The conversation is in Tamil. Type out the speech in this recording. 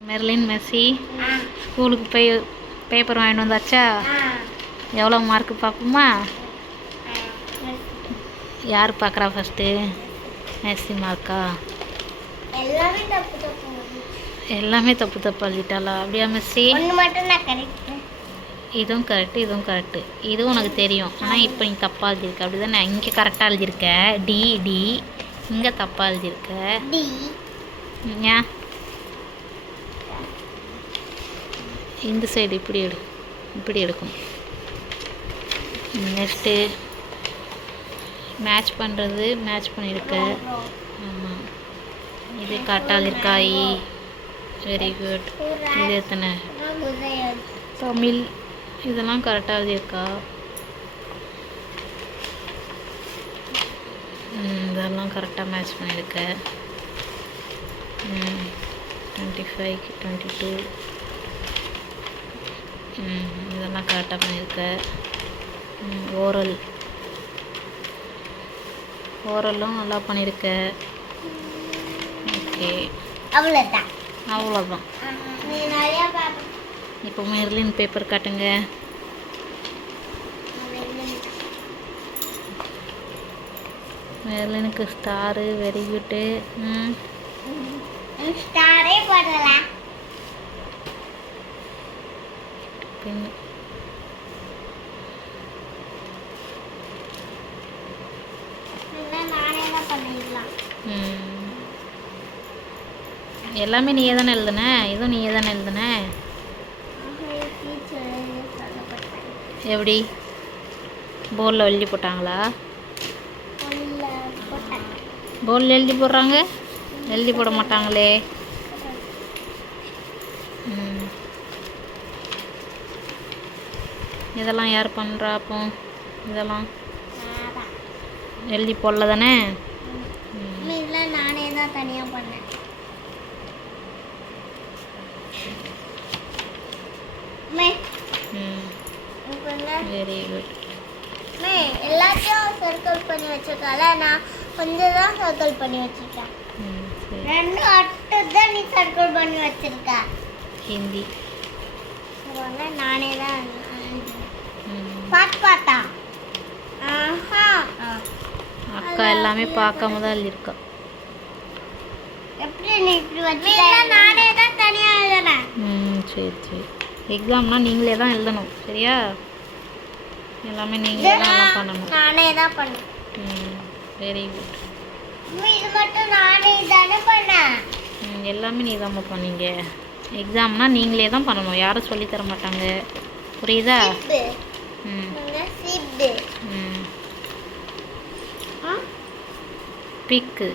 மெர்லின் மெஸ்ஸி ஸ்கூலுக்கு போய் பேப்பர் வாங்கிட்டு வந்தாச்சா? எவ்வளோ மார்க்கு பார்ப்போமா? யார் பார்க்குறா ஃபஸ்ட்டு? மெஸ்ஸி மார்க்கா? எல்லாமே தப்பு தப்பு எழுதிட்டாளா? அப்படியா மெஸ்ஸி? இதுவும் கரெக்டு, இதுவும் கரெக்டு. இதுவும் உனக்கு தெரியும். ஆனால் இப்போ நீ தப்பாக எழுதியிருக்க. அப்படி தானே? இங்கே கரெக்டாக எழுதியிருக்க. D D. இங்கே தப்பாக எழுதியிருக்க. ஏன் இந்த சைடு இப்படி எடுக்கணும். நெக்ஸ்ட்டு மேட்ச் பண்ணுறது மேட்ச் பண்ணியிருக்க. ஆமாம், இது கரெக்டாக இருக்கா? Very good. இது எத்தனை? தமிழ். இதெல்லாம் கரெக்டாக இருக்கா? இதெல்லாம் கரெக்டாக மேட்ச் பண்ணியிருக்க. 25 22. இதெல்லாம் கரெக்டாக பண்ணியிருக்க. ஓரலும் நல்லா பண்ணியிருக்க. ஓகே, அவ்வளோதான். இப்போ மெர்லின் பேப்பர் காட்டுங்க. மெர்லினுக்கு ஸ்டாரு. Very good. ஸ்டாரே போடல. எல்லாமே நீயே தானே எழுதுன? இதுவும் நீயே தானே எழுதுன? எப்படி போர்டில் எழுதி போட்டாங்களா? போர்டில் எழுதி போடுறாங்க, எழுதி போட மாட்டாங்களே. இதெல்லாம் யார் பண்ணுறா? அப்போ இதெல்லாம் எழுதி போடல தானே? நானே தான் தனியாக பண்ணேன். Very good. எல்லாத்தையும் சர்க்கிள் பண்ணி வச்சிருக்கால, நான் கொஞ்சம் தான் சர்க்கிள் பண்ணி வச்சிருக்கேன். ரெண்டு அட்டு தான் நீ சர்க்கிள் பண்ணி வச்சிருக்க. ஹிந்தி நானே தான் பார்த்தா. அக்கா எல்லாமே பார்க்காம தான் எழுதியிருக்கா. எப்படி நீ இப்படி வச்சிருக்க? நானே தான் தனியா எழுதுறேன். சரி சரி. எக்ஸாம்னா நீங்களே தான் எழுதணும், சரியா? எல்லாமே நீங்களே தான் பண்ணணும். நானே தான் பண்ணேன். Very good. இது மட்டும் நானே தானே பண்ணேன். எல்லாமே நீ தான் பண்ணீங்க. எக்ஸாம்னா நீங்களே தான் பண்ணணும், யாரும் சொல்லி தர மாட்டாங்க. புரியுதா? பிக்கு.